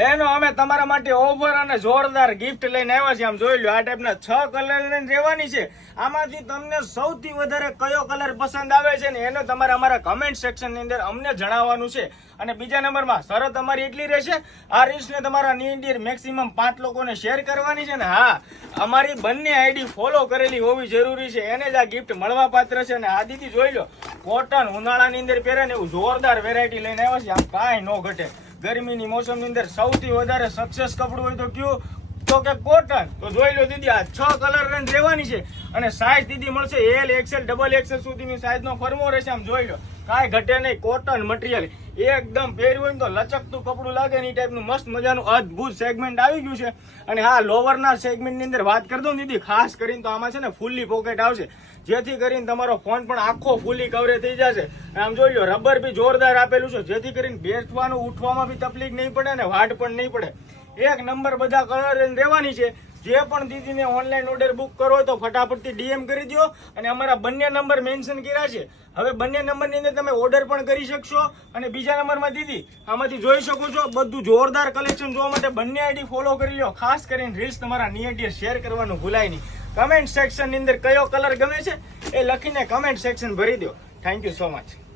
એનો અમે તમારા માટે ઓફર અને જોરદાર ગિફ્ટ લઈને આવ્યા છીએ. આમ જોઈ લો, આ ટાઈપના 6 કલર રહેવાની છે. આમાંથી તમને સૌથી વધારે કયો કલર પસંદ આવે છે ને એનો તમારે અમારા કમેન્ટ સેક્શન ની અંદર અમને જણાવવાનું છે. અને બીજા નંબરમાં શરત અમારી એટલી રહેશે, આ રીલ્સને તમારા ની મેક્સિમમ 5 લોકોને શેર કરવાની છે ને હા, અમારી બંને આઈડી ફોલો કરેલી હોવી જરૂરી છે, એને જ આ ગિફ્ટ મળવા પાત્ર છે. અને આ દીદી જોઈ લો, કોટન ઉનાળાની અંદર પહેરે ને એવું જોરદાર વેરાયટી લઈને આવ્યા છે. આમ કાંઈ ન ઘટે. ગરમીની મોસમની અંદર સૌથી વધારે સક્સેસ કપડું હોય તો કયું, તો કે કોટન. તો જોઈ લો દીદી, આ 6 કલર રેન્જ રહેવાની છે અને સાઈઝ દીદી મળશે એલ, એક્સએલ, ડબલ એક્સએલ સુધીની સાઈઝનો ફરમો રહેશે. આમ જોઈ લો, કાંઈ ઘટે નહીં. કોટન મટીરિયલ એકદમ પહેર્યું હોય ને તો લચકતું કપડું લાગે ને એ ટાઈપનું મસ્ત મજાનું અદ્ભુત સેગમેન્ટ આવી ગયું છે. અને હા, લોવરના સેગમેન્ટની અંદર વાત કરી દઉં દીદી, ખાસ કરીને તો આમાં છે ને ફૂલ્લી પોકેટ આવશે, જેથી કરીને તમારો ફોન પણ આખો ફૂલી કવરેજ થઈ જશે. આમ જોઈ લો, રબર બી જોરદાર આપેલું છે, જેથી કરીને બેસવાનું ઉઠવામાં બી તકલીફ નહીં પડે અને વાટ પણ નહીં પડે. એક નંબર બધા કલર રહેવાની છે. જે પણ દીદીને ઓનલાઈન ઓર્ડર બુક કરો હોય તો ફટાફટથી ડીએમ કરી દો. અને અમારા બંને નંબર મેન્શન કર્યા છે. હવે બંને નંબરની અંદર તમે ઓર્ડર પણ કરી શકશો. અને બીજા નંબરમાં દીદી આમાંથી જોઈ શકો છો, બધું જોરદાર કલેક્શન જોવા માટે બંને આઈડી ફોલો કરી લો. ખાસ કરીને રીલ્સ તમારા નિયર શેર કરવાનું ભૂલાય નહીં. કમેન્ટ સેક્શન ની અંદર કયો કલર ગમે છે એ લખીને કમેન્ટ સેક્શન ભરી દો. Thank you so much.